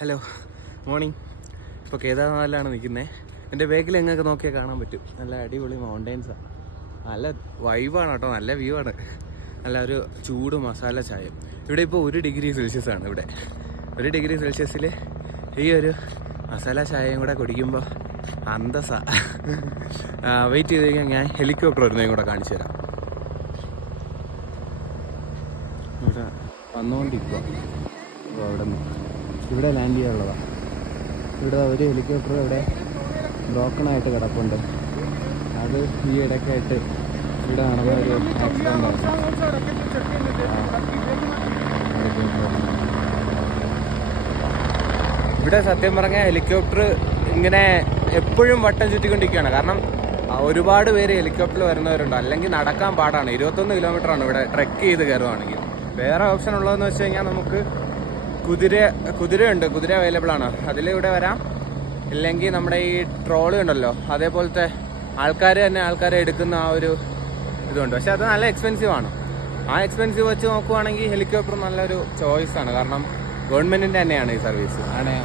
Hello, morning. ഇപ്പോൾ കേദാർനാഥിലാണ് നിൽക്കുന്നത്. എൻ്റെ ബാക്കിൽ എങ്ങനെയൊക്കെ നോക്കിയാൽ കാണാൻ പറ്റും. നല്ല അടിപൊളി മൗണ്ടൈൻസാണ്, നല്ല വൈബാണ് കേട്ടോ, നല്ല വ്യൂ ആണ്. നല്ല ഒരു ചൂട് മസാല ചായ. ഇവിടെ ഇപ്പോൾ 1 ഡിഗ്രി സെൽഷ്യസ് ആണ്. ഇവിടെ 1 ഡിഗ്രി സെൽഷ്യസിൽ ഈ ഒരു മസാല ചായയും കൂടെ കുടിക്കുമ്പോൾ അന്തസാ. വെയിറ്റ് ചെയ്ത് കഴിഞ്ഞാൽ ഞാൻ ഹെലികോപ്റ്റർ വരുന്നതും കൂടെ കാണിച്ചു തരാം. ഇവിടെ വന്നുകൊണ്ടിരിക്കുക. അപ്പോൾ അവിടെ നിന്ന് ഇവിടെ ലാൻഡ് ചെയ്യാനുള്ളതാണ്. ഇവിടെ ഒരു ഹെലികോപ്റ്റർ ഇവിടെ ബ്രോക്കണായിട്ട് കിടപ്പുണ്ട്. അത് ഈ ഇടയ്ക്കായിട്ട് ഇവിടെ നടന്ന ഒരു ആക്സിഡൻ്റ് ആണ്. ഇവിടെ സത്യം പറഞ്ഞാൽ ഹെലികോപ്റ്റർ ഇങ്ങനെ എപ്പോഴും വട്ടം ചുറ്റിക്കൊണ്ടിരിക്കുകയാണ്. കാരണം ഒരുപാട് പേര് ഹെലികോപ്റ്ററിൽ വരുന്നവരുണ്ട്. അല്ലെങ്കിൽ നടക്കാൻ പാടാണ്. 21 കിലോമീറ്ററാണ് ഇവിടെ ട്രെക്ക് ചെയ്ത് കയറുവാണെങ്കിൽ. വേറെ ഓപ്ഷൻ ഉള്ളതെന്ന് വെച്ച് കഴിഞ്ഞാൽ നമുക്ക് കുതിരയുണ്ട്, കുതിര അവൈലബിൾ ആണ്. അതിലിവിടെ വരാം. ഇല്ലെങ്കിൽ നമ്മുടെ ഈ ട്രോളി ഉണ്ടല്ലോ, അതേപോലത്തെ ആൾക്കാരെ എടുക്കുന്ന ആ ഒരു ഇതുണ്ട്. പക്ഷെ അത് നല്ല എക്സ്പെൻസീവ് ആണ്. ആ എക്സ്പെൻസീവ് വെച്ച് നോക്കുവാണെങ്കിൽ ഹെലികോപ്റ്റർ നല്ലൊരു ചോയ്സാണ്. കാരണം ഗവൺമെൻറ്റിൻ്റെ തന്നെയാണ് ഈ സർവീസ്. ആണ്